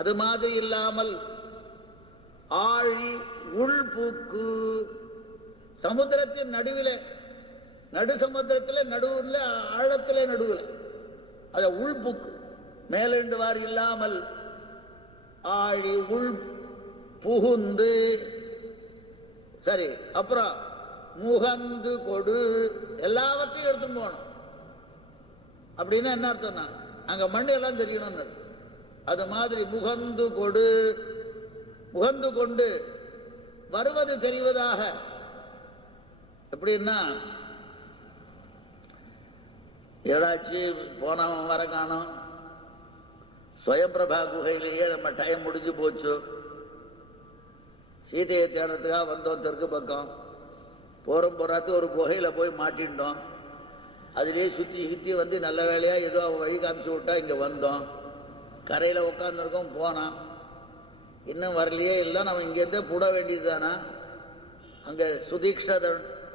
அது மாதிரி இல்லாமல் ஆழி உள்பூக்கு. சமுத்திரத்தின் நடுவில், நடு சமுத்திரத்தில் நடுவில், ஆழத்தில் நடுவில், அத உள்புக்கு மேலெழுந்தவாறு இல்லாமல் ஆழி உள் புகுந்து. சரி, அப்புறம் முகந்து கொடு, எல்லாவற்றையும் எடுத்துன்னு போகணும். அப்படின்னா என்ன அர்த்தம்னா அங்க மண் எல்லாம் தெரியணும். அது மாதிரி முகந்து கொடு, முகந்து கொண்டு வருவது தெரிவதாக. எப்படின்னா ஏதாச்சும் போனவன் வர காணோம். ஸ்வயம்பிரபா குகையிலேயே நம்ம டைம் முடிஞ்சு போச்சு. சீதையை தேடுறதுக்காக வந்தோம். தெற்கு பக்கம் போறாத்து ஒரு குகையில போய் மாட்டிட்டோம். அதிலே சுற்றி சுற்றி வந்து நல்ல வேலையா ஏதோ வழி காமிச்சு விட்டா இங்க வந்தோம். கரையில உட்காந்துருக்கோம். போனான், இன்னும் வரலையே. இல்லை நம்ம இங்கேருந்தே புட வேண்டியது தானா? அங்க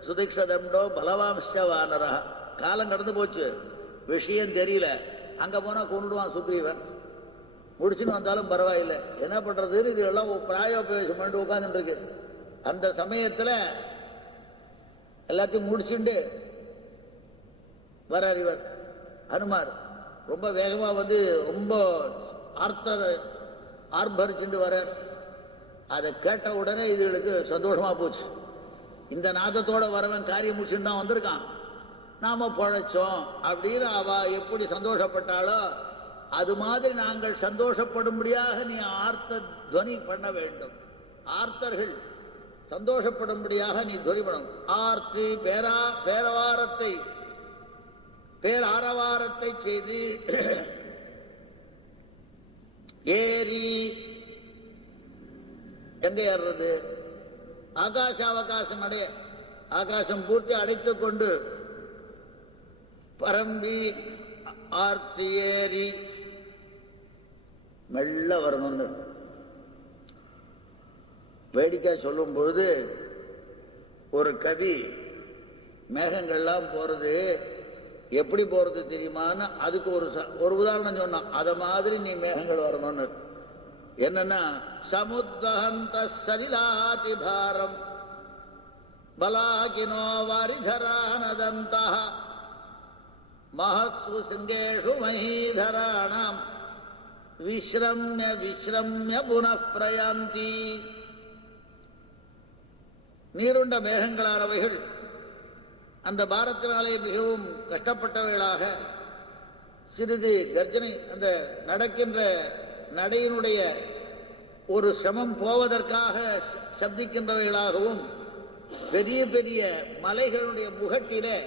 சுதீக்ஷதண்டோ பலவாம்ச வானரா. காலம் கடந்து போச்சு, விஷயம் தெரியல. அங்க போனா கொண்டுடுவான் சுக்ரீவன். முடிச்சுன்னு வந்தாலும் பரவாயில்லை, என்ன பண்றதுன்னு இதெல்லாம் பிராயோபயோகம் பண்ணிட்டு உட்கார்ந்துட்டு இருக்கு. அந்த சமயத்துல எல்லாத்தையும் முடிச்சுட்டு வரார் இவர் ஹனுமார். ரொம்ப வேகமா வந்து ரொம்ப ஆர்ப்பரிச்சுட்டு வரார். அதை கேட்ட உடனே இதுகளுக்கு சந்தோஷமா போச்சு. இந்த நாதத்தோட வரவன் காரியம் முடிச்சுட்டு தான் வந்திருக்கான், நாம பழைச்சோம் அப்படின்னு அவ எப்படி சந்தோஷப்பட்டாளோ அது மாதிரி நாங்கள் சந்தோஷப்படும்படியாக நீ ஆர்த்த துவனி பண்ண வேண்டும். ஆர்த்தர்கள் சந்தோஷப்படும்படியாக நீ துவனி பண்ணணும். ஆர்த்தி பேராரவாரத்தை செய்து ஏறி எங்க ஏறுறது? அவகாசம் அடைய, ஆகாசம் பூர்த்தி அடைத்துக் கொண்டு பரம்பி ஆர்த்தி ஏறி மெல்ல வரணும்னு வேடிக்கை சொல்லும் பொழுது ஒரு கவி மேகங்கள்லாம் போறது எப்படி போறது தெரியுமான்னு அதுக்கு ஒரு உதாரணம் சொன்னான். அத மாதிரி நீ மேகங்கள் வரணும்னு. என்னன்னா, சமுத்தஹந்த சலிலாதி பாரம் பலாகினோ வாரிதரானதந்தஹ மஹத்சு சிங்கேஷு மஹீதராணாம் விஸ்ரம்ய விஸ்ரம்ய புனః பிரயாந்தி. நீருண்ட மேகங்களானவைகள் அந்த பாரத்தினாலே மிகவும் கஷ்டப்பட்டவைகளாக சிறிது கர்ஜனை, அந்த நடக்கின்ற நடையினுடைய ஒரு சிரமம் போவதற்காக சப்திக்கின்றவைகளாகவும், பெரிய பெரிய மலைகளுடைய முகட்டிலே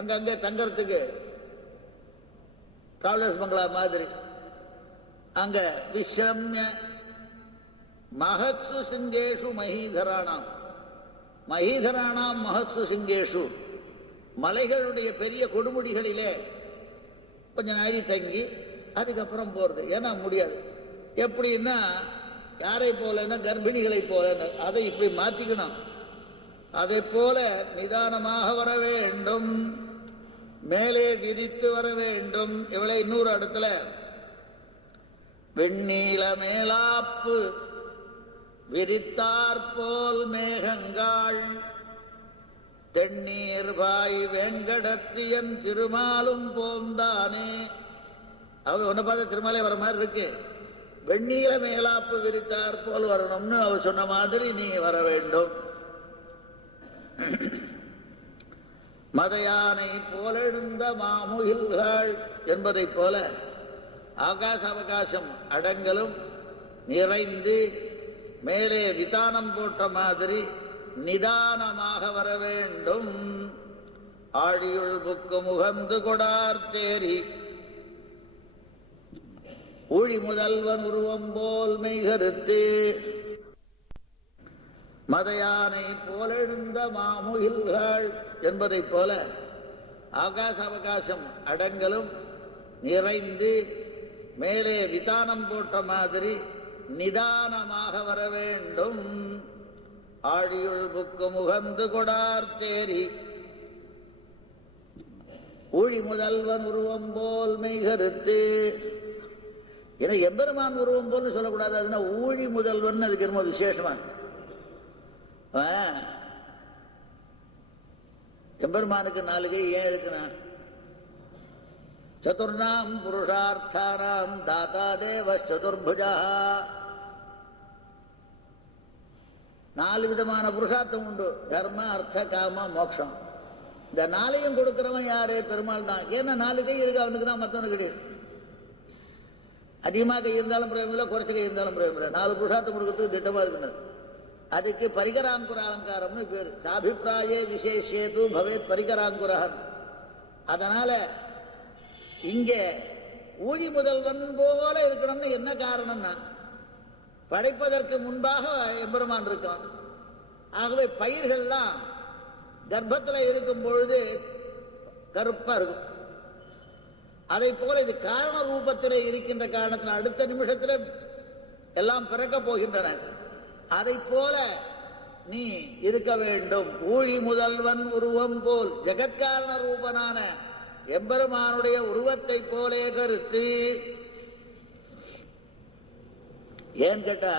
அங்கங்கே தங்கறதுக்கு டிராவலர்ஸ் பங்களா மாதிரி அங்க விஸ்ரம்ய மஹத்சு சிங்கேஷு மஹீதராணாம் மஹத்சு சிங்கேஷு, மலைகளுடைய பெரிய கொடுமுடிகளிலே கொஞ்ச நாளி தங்கி அதுக்கப்புறம் போறது. ஏன்னா முடியாது. எப்படின்னா யாரை போலன்னா கர்ப்பிணிகளை போல, அதை இப்படி மாற்றிக்கணும். அதை போல நிதானமாக வர வேண்டும், மேலே விரித்து வர வேண்டும். இவளை இன்னொரு இடத்துல வெண்ணீல மேலாப்பு விரித்தாற்போல் மேகங்காள் தென்னீர் பாய் வெங்கடத்தியன் திருமாலும் போந்தானே. அவங்க ஒன்ன பார்த்து திருமாலே வர மாதிரி இருக்கு. வெண்ணீல மேலாப்பு விரித்தார் போல் வரணும்னு அவர் சொன்ன மாதிரி நீ வர வேண்டும். மதையானை போல எழுந்த மாமுகில்கள் என்பதை போல அவகாசம் அடங்கலும் நிறைந்து மேலே விதானம் போட்ட மாதிரி நிதானமாக வர வேண்டும். ஆழியுள் புக்கு முகந்து கொடார் தேரி ஊழி முதல்வன் உருவம் போல் மெய்கருத்து. மதையானை போல எழுந்த மாமுகில்கள் என்பதை போல அவகாசம் அடங்கலும் நிறைந்து மேலே விதானம் போட்ட மாதிரி நிதானமாக வர வேண்டும். ஆழியுள் புக்கு முகந்து கொடார் தேரி ஊழி முதல்வன் உருவம் போல் மெய்கருத்து. ஏன்னா எம்பெருமான் உருவம் போல் சொல்லக்கூடாது, அதுனா ஊழி முதல்வன் அதுக்கு ரொம்ப விசேஷமான. எம்பெருமானுக்கு 4 கை ஏன் இருக்குன்னா, சதுர்ணாம் புருஷார்த்தானாம் தாத்தா தேவ சதுர்புஜா. 4 விதமான புருஷார்த்தம் உண்டு, தர்ம அர்த்த காம மோட்சம். இந்த 4ஐயும் கொடுக்கிறவன் யாரு? பெருமாள் தான். ஏன்னா 4 கை இருக்கு அவனுக்கு தான், மற்றவனுக்கு கிடையாது. அதிகமாக கை இருந்தாலும் பிரயோகம் இல்லை, குறைச்சி கை இருந்தாலும் பிரயோகம் இல்லை. 4 புருஷார்த்தம் கொடுக்கறதுக்கு திட்டமா இருக்குன்னு. அதுக்கு பரிகராங்குர அலங்காரம்னு பேரு. சாபிப்பிராயே விசேஷேது பவேத் பரிகராங்குரஹன். அதனால இங்க ஊழி முதல்வன் போல இருக்கணும்னு என்ன காரணம்னா, படைப்பதற்கு முன்பாக எம்பெருமான் இருக்கான். ஆகவே பயிர்கள்லாம் கர்ப்பத்தில் இருக்கும் பொழுது கருப்பா இருக்கும். அதை போல இது காரண ரூபத்தில் இருக்கின்ற காரணத்தில் அடுத்த நிமிஷத்தில் எல்லாம் பிறக்க போகின்றன. அதை போல நீ இருக்க வேண்டும். ஊழி முதல்வன் உருவம் போல் ஜெகத்காரண ரூபனான எம்பெருமானுடைய உருவத்தை போலே கருத்து. ஏன் கேட்டா,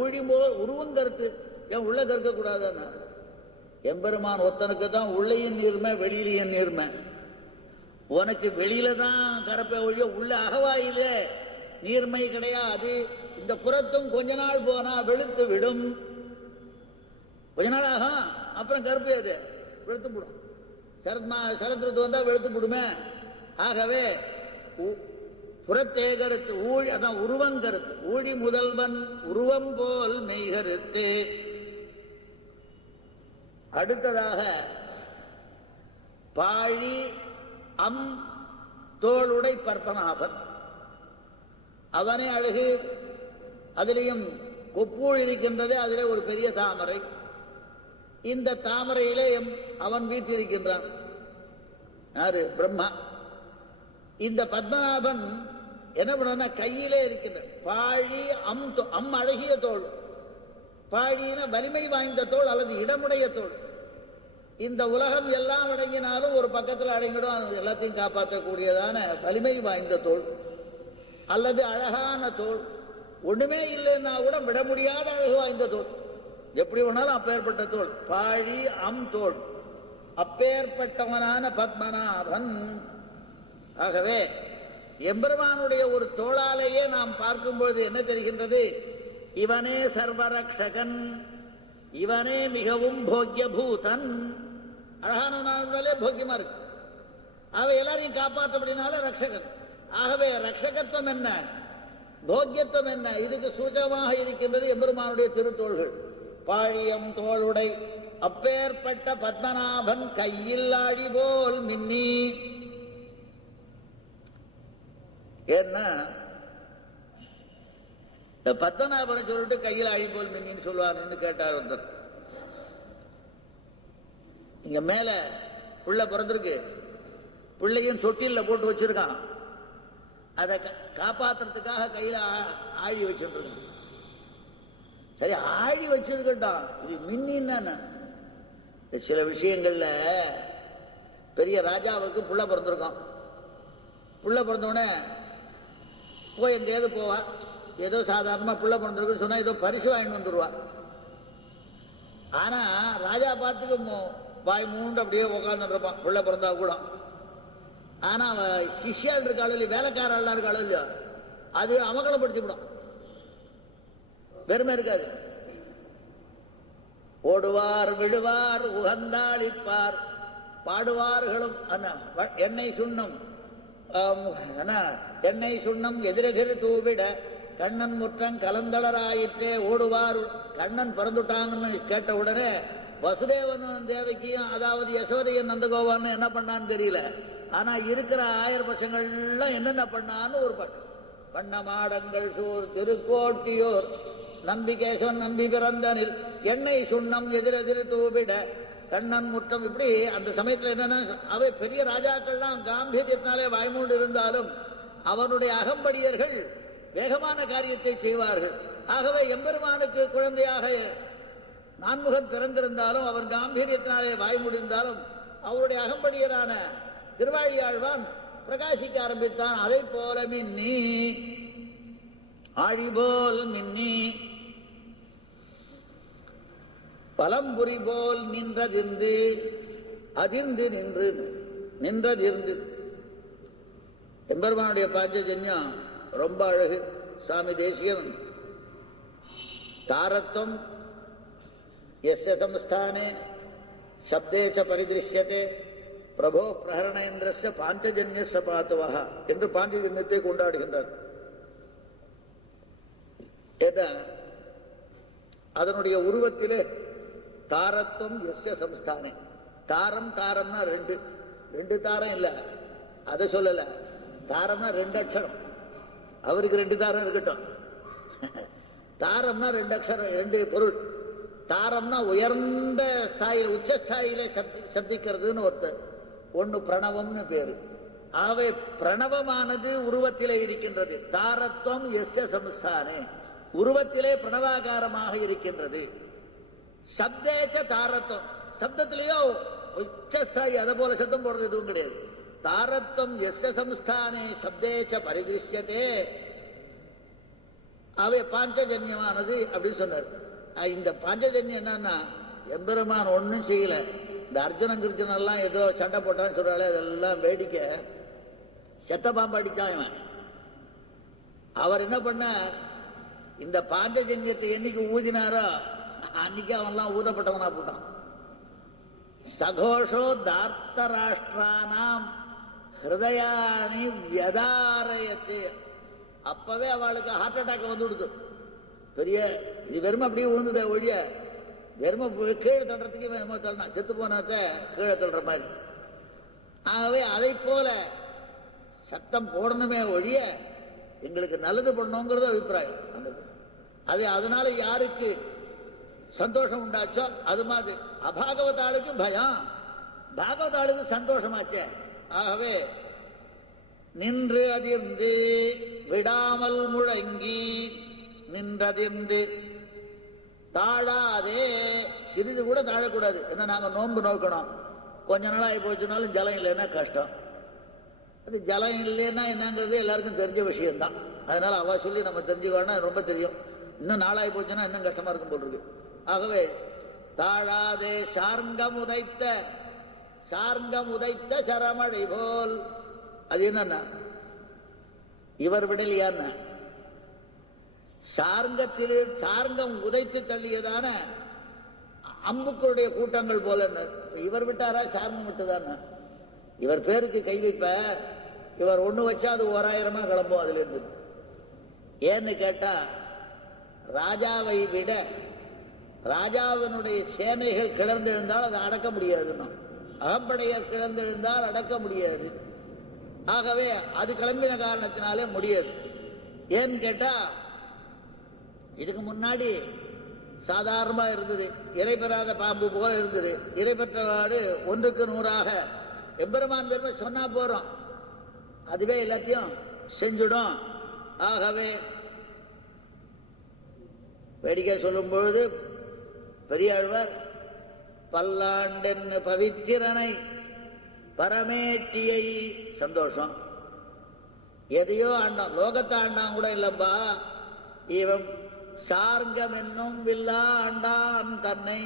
ஊழி உருவம் கருத்து ஏன் உள்ள கருக்க கூடாதுன்னா, எம்பெருமான் ஒத்தனுக்கு தான் உள்ளையும் நீர்மை வெளியிலையும் நீர்மை. உனக்கு வெளியில தான் கரப்பை ஒழிய உள்ள அகவாயில நீர்மை கிடையாது. இந்த புறத்தும் கொஞ்ச நாள் போனா வெளுத்து விடும். கொஞ்ச நாள் ஆகும், அப்புறம் கருப்பு அது வெளுத்து விடும். சரத்ருத்து வந்தா வெளுத்து விடுமே. ஆகவே புறத்தே கருத்து ஊழி, அதான் உருவம் கருத்து. ஊழி முதல்வன் உருவம் போல் மெய்கருத்து. அடுத்ததாக பாழி அம் தோளுடை பற்பனாபன். அவனே அழகு. அதிலையும் கொப்பூழ் இருக்கின்றது. அதிலே ஒரு பெரிய தாமரை. இந்த தாமரையிலே அவன் வீட்டிருக்கின்றான். யாரு? பிரம்மா. இந்த பத்மநாபன் என்ன பண்ண கையிலே இருக்கின்ற பாழி அம் அழகிய தோல். பாழின வலிமை வாய்ந்த தோல் அல்லது இடமுடைய தோல். இந்த உலகம் எல்லாம் அடங்கினாலும் ஒரு பக்கத்தில் அடங்கிடும். எல்லாத்தையும் காப்பாற்றக்கூடியதான வலிமை வாய்ந்த தோல் அல்லது அழகான தோல். ஒண்ணுமே இல்லைன்னா கூட விட முடியாத அழகு வாய்ந்த தோல். எப்படி வேணாலும் அப்பேற்பட்ட தோல். பாழி அம் தோல். அப்பேற்பட்டவனான பத்மநாபன். ஆகவே எம்பெருமானுடைய ஒரு தோளாலேயே நாம் பார்க்கும்பொழுது என்ன தெரிகின்றது? இவனே சர்வரக்ஷகன், இவனே மிகவும் போக்கிய பூதன். அழகான நாளே போக்கியமா இருக்கு. ஆகவே எல்லாரையும் காப்பாற்றப்படினால ரக்ஷகன். ஆகவே ரக்ஷகத்துவம் என்ன, போக்கியத்துவம் என்ன, இதுக்கு சூச்சகமாக இருக்கின்றது எம்பெருமானுடைய திருத்தோள்கள். பாழியம் தோளுடை அப்பேற்பட்ட பத்மநாபன் கையில் ஆடி போல் மின்னி. ஏன்னா பத்மநாபனை சொல்லிட்டு கையில் ஆடி போல் மின்னின்னு சொல்லுவாருன்னு கேட்டார் ஒருத்தர். இங்க மேல புள்ள பிறந்திருக்கு, பிள்ளையும் தொட்டில போட்டு வச்சிருக்கான். அதை காப்பாத்துறதுக்காக கையில ஆழி வச்சிருக்க. சரி, ஆழி வச்சிருக்கட்டான், இது மின்னின்னு. சில விஷயங்கள்ல பெரிய ராஜாவுக்கு புள்ள பிறந்திருக்கான். புள்ள பிறந்தவுடனே போய் எங்கேயாவது போவா. ஏதோ சாதாரணமா புள்ள பிறந்திருக்குன்னு சொன்னா ஏதோ பரிசு வாங்கிட்டு வந்துருவா. ஆனா ராஜா பார்த்துக்கு வாய் மூண்டு அப்படியே உட்கார்ந்து இருப்பான் புள்ள பிறந்தா கூட. ஆனா சிஷ்யாள் இருக்காளோ இல்லையா, வேலைக்காரா இருக்காளோ இல்லையா, அது அமகலப்படுத்தி விடும். பெருமை இருக்காது. ஓடுவார் விழுவார் உகந்தாளிப்பார் பாடுவார்களும் எண்ணெய் சுண்ணம் எண்ணெய் சுண்ணம் எதிரெதிர் தூவிட கண்ணன் முற்றம் கலந்தளராயிற்றே. ஓடுவார். கண்ணன் பிறந்துட்டாங்கன்னு கேட்ட உடனே வசுதேவனும் தேவகியும், அதாவது யசோதையும் நந்தகோபான்னு என்ன பண்ணான்னு தெரியல. ஆனா இருக்கிற 1000 பசங்கள்லாம் என்னென்ன பண்ணான்னு ஒரு பாட்டு. பண்ண மாடங்கள் சூர் திருக்கோட்டியோர் நம்பிகேசன் நம்பி பிறந்தனில் எண்ணெய் சுண்ணம் எதிரெதிர் தூவிட கண்ணன் முற்றம். இப்படி அந்த சமயத்தில் என்னன்னா, அவை பெரிய ராஜாக்கள்லாம் காம்பீரியத்தினாலே வாய்மூண்டு இருந்தாலும் அவனுடைய அகம்படியர்கள் வேகமான காரியத்தை செய்வார்கள். ஆகவே எம்பெருமானுக்கு குழந்தையாக நான்முகன் பிறந்திருந்தாலும் அவன் காம்பீரியத்தினாலே வாய்மூடிருந்தாலும் அவருடைய அகம்படியரான திருவாழியாழ்வான் பிரகாசிக்க ஆரம்பித்தான். அதை போல மின்னி, ஆழிபோல் மின்னி, பலம்புரி போல் நின்றதிர்ந்து, அதிர்ந்து நின்று நின்றதிர்ந்து. எம்பெருமானுடைய பாஞ்சஜன்யம் ரொம்ப அழகு. சுவாமி தேசிகன் தாரத்வம் எஸ்ய சம்ஸ்தானே சப்தேச பரிதிருஷ்யதே பிரபோ பிரஹரணேந்திரஸ்ய பாஞ்சஜன்யஸ்ய பாத்துவஹ என்று பாஞ்சஜன்யத்தை கொண்டாடுகின்றார். அதனுடைய உருவத்திலே தாரத்வம் எஸ்ய சம்ஸ்தானே. தாரம் தாரம்னா ரெண்டு தாரம் இல்ல, அதை சொல்லல. தாரம்னா 2 அக்ஷரம், அவருக்கு 2 தாரம் இருக்கட்டும். தாரம்னா 2 அக்ஷரம், 2 பொருள். தாரம்னா உயர்ந்த ஸ்தாயில, உச்சஸ்தாயிலே சப்திக்கிறதுன்னு ஒருத்தர். ஒண்ணு பிரணவம்னு பேரு. ஆகவே பிரணவமானது உருவத்திலே இருக்கின்றது. தாரத்துவம் எஸ்ய சம்ஸ்தானே, உருவத்திலே பிரணவாகாரமாக இருக்கின்றது. சப்தேச்ச தாரத்துவம், சப்தத்திலேயோ உச்சஸ்தாயி, அதை போல சப்தம் போடுறது எதுவும் கிடையாது. தாரத்துவம் எஸ்ய சம்ஸ்தானே சப்தேச்ச பரிதிருஷ்யத்தே. அவை பாஞ்சஜன்யமானது அப்படின்னு சொன்னார். இந்த பாஞ்சஜன்யம் என்னன்னா, எம்பெருமான் ஒன்னும் செய்யல. இந்த அர்ஜுனன் கிருஷ்ணன் ஏதோ சண்டை போட்டான்னு சொல்றாள், அதெல்லாம் வேடிக்கை. செத்த பாம்பு அடிச்சான் இவன். அவர் என்ன பண்ண, இந்த பாஞ்சஜன்யத்தை என்னைக்கு ஊதினாரோ அன்னைக்கு அவன்லாம் ஊதப்பட்டவனா போட்டான். சகோஷோ தார்த்தராஷ்டிரானாம் ஹிருதயானி வியதாரயத்து. அப்பவே அவளுக்கு ஹார்ட் அட்டாக் வந்து விடுது. பெரிய இது வெறுமை அப்படியே விழுந்தத ஒழிய, வெறுமை கீழே தள்ளுறதுக்கு தள்ளனா, செத்து போனாக்க கீழே தள்ளுற மாதிரி. ஆகவே அதை போல சத்தம் போடணுமே ஒழிய எங்களுக்கு நல்லது பண்ணணுங்கிறது அபிப்பிராயம். அது அதனால யாருக்கு சந்தோஷம் உண்டாச்சோ அது மாதிரி. அபாகவதாளுக்கு பயம், பாகவதாளுக்கு சந்தோஷமாச்சே. ஆகவே நின்று அதிர்ந்து விடாமல் முழங்கி நின்றதிர்ந்து தாழாதே, சிறிது கூட தாழக்கூடாது. என்ன, நாங்க நோன்பு நோக்கணும், கொஞ்ச நாள் ஆகி போச்சுனாலும் ஜலம் இல்லைன்னா கஷ்டம். அது ஜலம் இல்லைன்னா என்னங்கிறது எல்லாருக்கும் தெரிஞ்ச விஷயம்தான். அதனால அவ சொல்லி நம்ம தெரிஞ்சுக்கணும், ரொம்ப தெரியும். இன்னும் நாளாகி போச்சுன்னா இன்னும் கஷ்டமா இருக்கும் போல் இருக்கு. ஆகவே தாழாதே சார்ங்கம் உதைத்த சரமழை போல். அது என்னன்னா, இவர் விடலையான்னு சார்ங்கம் உதைத்து தள்ளியதான அம்புக்களுடைய கூட்டங்கள் போல. இவர் விட்டாரா, சார்ங்கம் விட்டுதான? இவர் பேருக்கு கை வைப்ப, இவர் ஒண்ணு வச்சா அது 1000 கிளம்பும் அதுல இருந்து. ஏன்னு கேட்டா, ராஜாவை விட ராஜாவினுடைய சேனைகள் கிளர்ந்தெழுந்தால் அதை அடக்க முடியாதுன்னு, அகப்படையர் கிளர்ந்தெழுந்தால் அடக்க முடியாது. ஆகவே அது கிளம்பின காரணத்தினாலே முடியாது. ஏன்னு கேட்டா, இதுக்கு முன்னாடி சாதாரணமா இருந்தது, இறை பெறாத பாம்பு போல இருந்தது. இறை பெற்றவாடு 1க்கு 100 எம்பெருமான் பெருமை சொன்னா போறோம், அதுவே எல்லாத்தையும் செஞ்சுடும். ஆகவே வேடிக்கை சொல்லும் பொழுது பெரியாழ்வார் பல்லாண்டென்னு பவித்திரனை பரமேட்டியை, சந்தோஷம். எதையோ ஆண்டான், லோகத்தை ஆண்டான் கூட இல்லப்பா, இவன் சார்ங்கம் என்னும் வில்லா ஆண்டான் தன்னை.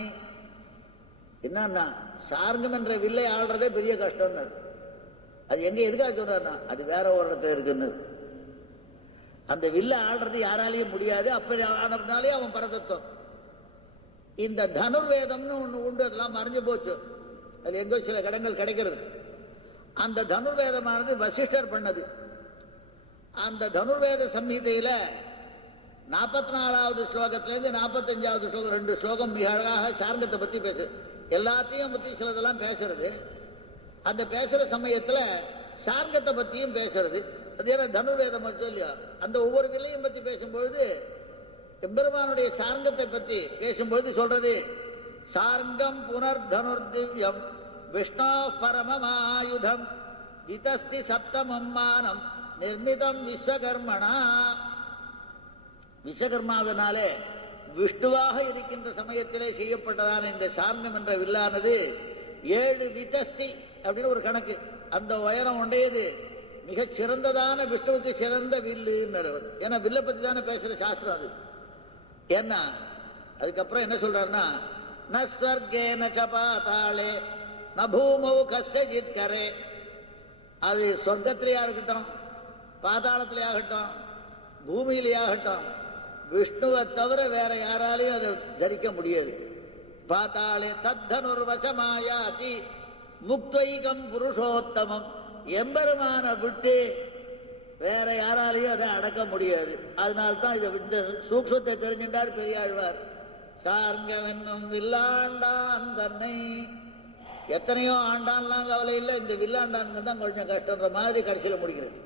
என்னன்னா, சார்ங்கம் என்ற வில்லை ஆள்றதே பெரிய கஷ்டம். அது எங்க எதுக்காக சொல்றாருன்னா, அது வேற ஒரு இடத்துல இருக்குன்னு. அந்த வில்லை ஆள்றது யாராலையும் முடியாது. அப்படி ஆனதுனாலே அவன் பரதத்துவம். இந்த தனுர்வேதம்னு ஒண்ணு உண்டு, அதெல்லாம் மறைஞ்சு போச்சு. அது எங்கோ சில இடங்கள் கிடைக்கிறது. அந்த தனுர்வேதமானது வசிஷ்டர் பண்ணது. அந்த தனுர்வேத சம்ஹிதையில 44வது ஸ்லோகத்திலிருந்து 45வது ஸ்லோகம் 2 ஸ்லோகம் மிக அழகாக சார்ங்கத்தை பத்தி பேசு. எல்லாத்தையும் பத்தி சிலதெல்லாம் பேசுறது. அந்த பேசுற சமயத்துல சார்ங்கத்தை பத்தியும் பேசுறது. அது ஏன்னா தனுர்வேதம் வச்சோம் இல்லையா, அந்த ஒவ்வொரு வில்லையும் பத்தி பேசும்பொழுது எம்பெருமானுடைய சார்ங்கத்தை பத்தி பேசும்பொழுது சொல்றது, சார்ங்கம் புனர் தனுர் திவ்யம் விஷ்ணு பரமமாயுதம் விதஸ்தி சப்தமம் மானம் நிர்மிதம் விஸ்வகர்மணா. விஸ்வகர்மாவினாலே விஷ்ணுவாக இருக்கின்ற சமயத்திலே செய்யப்பட்டதான இந்த சார்ங்கம் என்ற வில்லானது 7 விதஸ்தி அப்படின்னு ஒரு கணக்கு. அந்த உயரம் உடையது, மிகச் சிறந்ததான விஷ்ணுவுக்கு சிறந்த வில்லு. ஏன்னா வில்லை பத்தி தானே பேசுற சாஸ்திரம் அது. ஏன்னா அதுக்கப்புறம் என்ன சொல்றாருன்னா, ந ஸ்வர்கே ந பாதாளே ந பூமௌ கஸ்யஜித் கரே. அது சொர்க்கத்திலேயே இருக்கட்டும், பாதாளத்திலே ஆகட்டும், பூமியிலே ஆகட்டும், விஷ்ணுவை தவிர வேற யாராலையும் அதை தரிக்க முடியாது. பாதாளே தத்தனுர் வசமாயாதி முக்தைகம் புருஷோத்தமம். எம்பெருமான விட்டு வேற யாராலையும் அதை அடக்க முடியாது. அதனால்தான் இதை இந்த சூக்ஷத்தை தெரிஞ்சின்றார் பெரியாழ்வார். சார்ங்கம் என்னும் வில்லாண்டான் தன்னை. எத்தனையோ ஆண்டான்லாம் கவலை இல்லை, இந்த வில்லாண்டான் தான் கொஞ்சம் கஷ்டன்ற மாதிரி கடைசியில் முடிக்கிறது.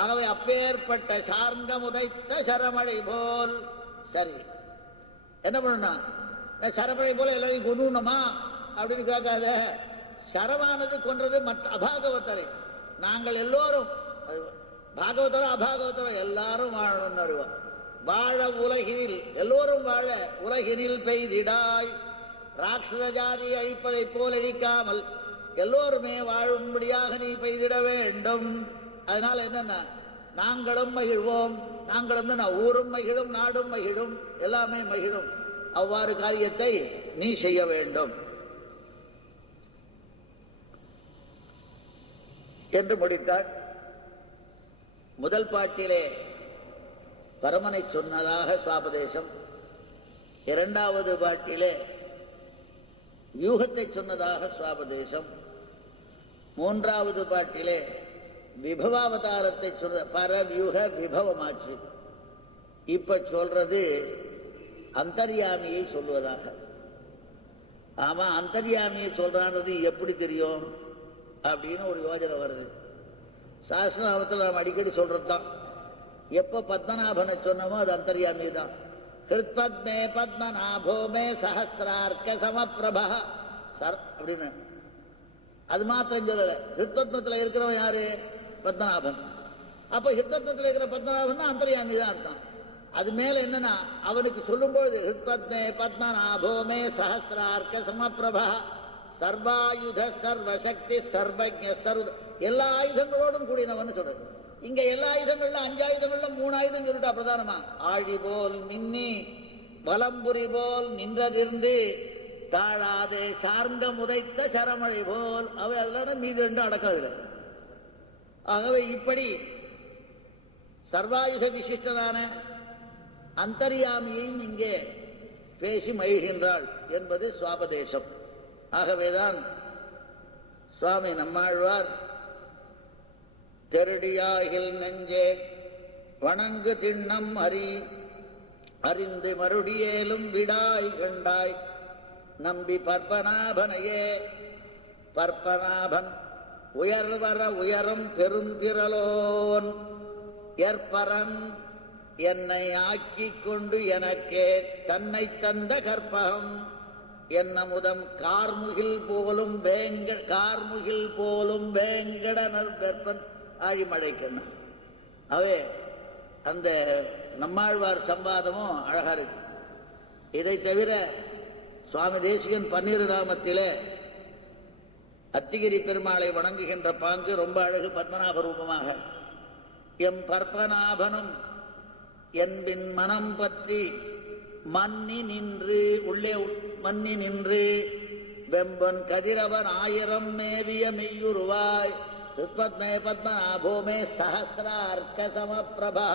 ஆகவே அப்பேற்பட்ட சார்ந்தம் உதைத்த சரமழை போல். சரி, என்ன பண்ணணும்? சரமழை போல எல்லாரையும் கொண்டுணுமா அப்படின்னு கேட்காத. சரமானது கொன்றது மற்ற அபாகவத்தரை. நாங்கள் எல்லோரும் பாகவதரோ அபாகவதரோ எல்லாரும் வாழணும்னு அறிவோம். வாழ உலகினில் எல்லோரும் வாழ உலகினில் பெய்திடாய். ராட்சத ஜாதி அழிப்பதைப் போல் அழிக்காமல் எல்லோருமே வாழும்படியாக நீ பெய்திட வேண்டும். அதனால என்னன்னா, நாங்களும் மகிழ்வோம். நாங்களும் ஊரும் மகிழும், நாடும் மகிழும், எல்லாமே மகிழும். அவ்வாறு காரியத்தை நீ செய்ய வேண்டும் என்று முடித்தார். முதல் பாட்டிலே பரமனை சொன்னதாக சுவாபதேசம், இரண்டாவது பாட்டிலே வியூகத்தை சொன்னதாக சுவாபதேசம், மூன்றாவது பாட்டிலே விபவாவதாரத்தை சொன்ன பரவியூக விபவமாச்சு. இப்ப சொல்றது அந்தர்யாமியை சொல்வதாக. ஆமா, அந்தர்யாமியை சொல்றான்றது எப்படி தெரியும் அப்படின்னு ஒரு யோஜனை வருது. சாஸ்திரநாமத்தில் நாம் அடிக்கடி சொல்றதுதான். எப்ப பத்மநாபனை சொன்னமோ அது அந்தர்யாமி தான். கிருத்பத்மே பத்மநாபோமே சஹசிரார்க்க சமப்பிரபா சர் அப்படின்னு அது மாத்திரம் சொல்லல. ஹிருத்வத்மத்தில் இருக்கிறவன் யாரு? பத்மநாபன். அப்ப ஹிருத்வத்மத்தில் இருக்கிற பத்மநாபன் தான் அந்தர்யாமி தான் அர்த்தம். அது மேல என்னன்னா, அவனுக்கு சொல்லும்போது ஹிருத்வத்மே பத்மநாபோமே சஹசிரார்க்க சமப்பிரபா சர்வாயுத சர்வசக்தி சர்வஜ சர்வ எல்லா ஆயுதங்களோடும் கூடினவன் சொல்றது. இங்க எல்லா ஆயுதங்கள்ல 5 ஆயுதங்கள்ல 3 ஆயுதம் சொல்லிட்டா பிரதானமா. ஆழி போல் மின்னி வலம்புரி போல் நின்றதிருந்து தாழாதே சார்ந்த முதைத்த சரமழை போல் அவை அதெல்லாம் மீது 2 அடக்காது. ஆகவே இப்படி சர்வாயுத விசிஷ்டனான அந்தர்யாமியையும் இங்கே பேசி மகிழ்கின்றாள் என்பது சுவாபதேசம். ஆகவேதான் சுவாமி நம்மாழ்வார் தெருடியாகில் நெஞ்சே வணங்கு திண்ணம் அறிந்து மறுடியேலும் விடாய் கண்டாய் நம்பி பற்பநாபனையே. பற்பநாபன் உயர்வர உயரும் பெருந்திரலோன் ஏற்பரன் என்னை ஆக்கிக் கொண்டு எனக்கே தன்னை தந்த கற்பகம் என்னமுதம் கார்முகில் போலும் வேங்கடனர் வெப்பன் ஆழிமழைக்கண்ண. அவே அந்த நம்மாழ்வார் சம்பாதமும் அழகா இருக்கு. இதை தவிர சுவாமி தேசிகன் 12 நாமத்திலே அத்திகிரி பெருமாளை வணங்குகின்ற பாங்கு ரொம்ப அழகு. பத்மநாப ரூபமாக எம் பற்பநாபனும் என்பின் மனம் பற்றி மன்னி நின்று உள்ளே மன்னி நின்று வெம்பன் கதிரவன் 1000 மேவிய மெய்யுருவாய் திருப்பத்மே பத்மநாபோமே சஹசிரார்க்க சமப்பிரபா.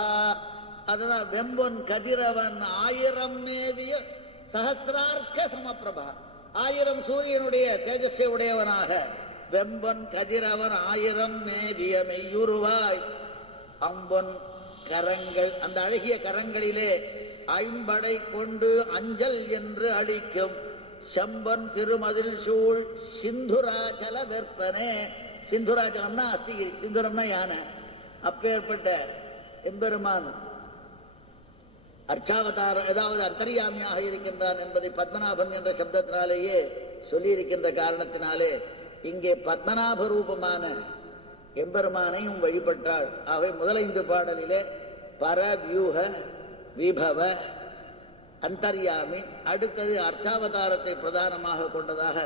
அதுதான் வெம்பன் கதிரவன் 1000 மேவிய சஹசிரார்க்க சமப்பிரபா. 1000 சூரியனுடைய தேஜஸை உடையவனாக வெம்பன் கதிரவன் 1000 மேவிய மெய்யுருவாய் அம்பன் கரங்கள் அந்த அழகிய கரங்களிலே 5 கொண்டு அஞ்சல் என்று அளிக்கும் செம்பன் திருமதில் சூழ் சிந்துராச்சல வெற்பனே. சிந்துராச்சலம்னா அஸ்திகிரி, சிந்துரம்னா யானை. அப்பேற்பட்ட எம்பெருமான் அர்ச்சாவதாரம் ஏதாவது அந்தர்யாமியாக இருக்கின்றான் என்பதை பத்மநாபன் என்ற சப்தத்தினாலேயே சொல்லியிருக்கின்ற காரணத்தினாலே இங்கே பத்மநாப ரூபமான எம்பெருமானையும் வழிபட்டாள். அவை முதல் 5 பாடலிலே பரவியூக விபவ அந்தர்யாமி, அடுத்தது அர்ச்சாவதாரத்தை பிரதானமாக கொண்டதாக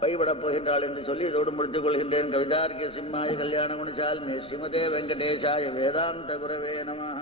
வழிபடப் போகின்றாள் என்று சொல்லி இதோடு முடித்துக் கொள்கின்றேன். கவிதார்க்கிய சிம்மாய கல்யாண குணசாலினி ஸ்ரீமதே வெங்கடேசாய வேதாந்த குரவே நமஹ.